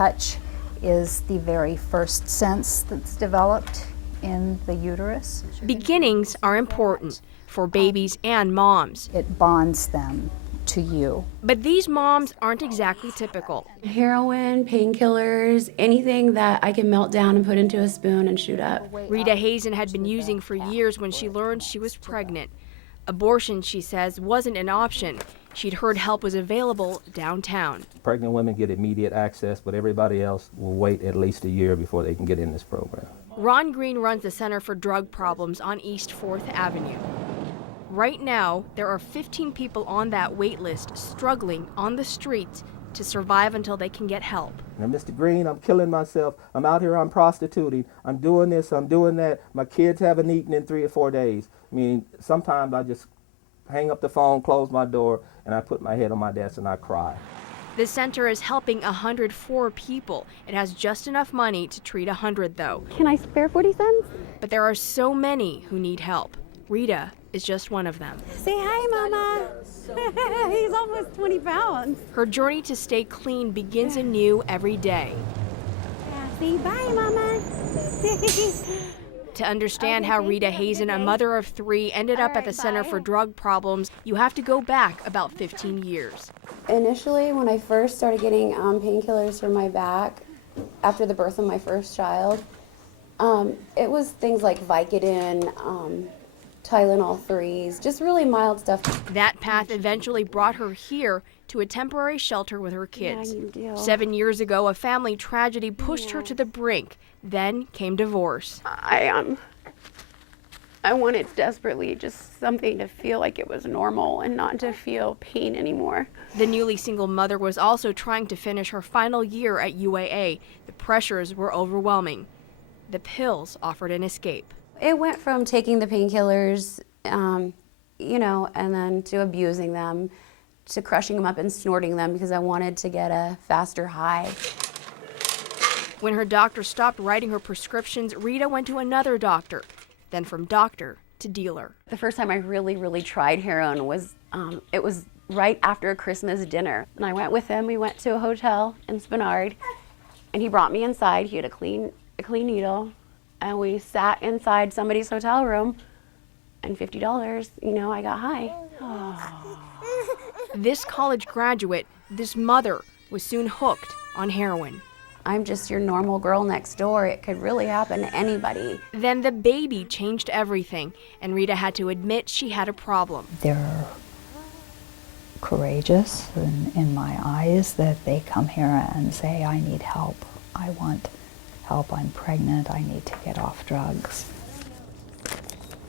touch is the very first sense that's developed in the uterus. Beginnings are important for babies and moms. It bonds them to you. But these moms aren't exactly typical. Heroin, painkillers, anything that I can melt down and put into a spoon and shoot up. Rita Hazen had been using for years when she learned she was pregnant. Abortion, she says, wasn't an option. She'd heard help was available downtown. Pregnant women get immediate access, but everybody else will wait at least a year before they can get in this program. Ron Green runs the Center for Drug Problems on East 4th Avenue. Right now, there are 15 people on that wait list struggling on the streets to survive until they can get help. Now, Mr. Green, I'm killing myself. I'm out here, I'm prostituting. I'm doing this, I'm doing that. My kids haven't eaten in 3 or 4 days. I mean, sometimes I just hang up the phone, close my door, and I put my head on my desk and I cry. The center is helping 104 people. It has just enough money to treat 100, though. Can I spare 40 cents? But there are so many who need help. Rita is just one of them. Say hi, Mama. He's almost 20 pounds. Her journey to stay clean begins anew every day. Say bye, Mama. To understand how Rita Hazen, a mother of 3, ended up at the Center for Drug Problems, you have to go back about 15 years. Initially, when I first started getting painkillers for my back after the birth of my first child, it was things like Vicodin, Tylenol 3s, just really mild stuff. That path eventually brought her here to a temporary shelter with her kids. 7 years ago, a family tragedy pushed her to the brink. Then came divorce. I wanted desperately just something to feel like it was normal and not to feel pain anymore. The newly single mother was also trying to finish her final year at UAA. The pressures were overwhelming. The pills offered an escape. It went from taking the painkillers, and then to abusing them, to crushing them up and snorting them because I wanted to get a faster high. When her doctor stopped writing her prescriptions, Rita went to another doctor, then from doctor to dealer. The first time I really tried heroin was, it was right after a Christmas dinner. And I went with him, we went to a hotel in Spenard, and he brought me inside. He had a clean needle, and we sat inside somebody's hotel room, and $50, I got high. This college graduate, this mother, was soon hooked on heroin. I'm just your normal girl next door. It could really happen to anybody. Then the baby changed everything, and Rita had to admit she had a problem. They're courageous in my eyes that they come here and say, I need help. I want help. I'm pregnant. I need to get off drugs.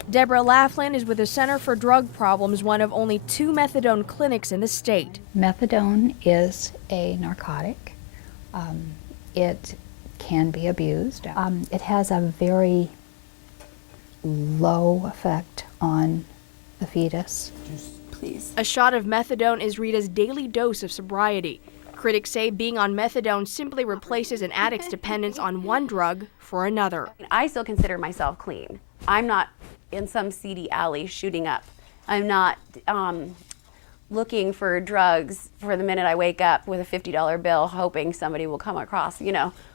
Deborah Laughlin is with the Center for Drug Problems, one of only 2 methadone clinics in the state. Methadone is a narcotic. It can be abused. It has a very low effect on the fetus. Please. A shot of methadone is Rita's daily dose of sobriety. Critics say being on methadone simply replaces an addict's dependence on one drug for another. I still consider myself clean. I'm not in some seedy alley shooting up. I'm not looking for drugs for the minute I wake up with a $50 bill, hoping somebody will come across,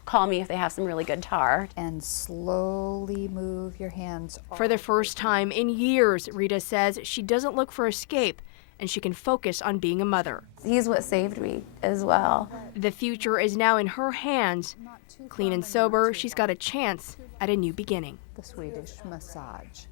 call me if they have some really good tar. And slowly move your hands. For the first time in years, Rita says she doesn't look for escape and she can focus on being a mother. He's what saved me as well. The future is now in her hands. Clean and sober, she's got a chance at a new beginning. The Swedish massage.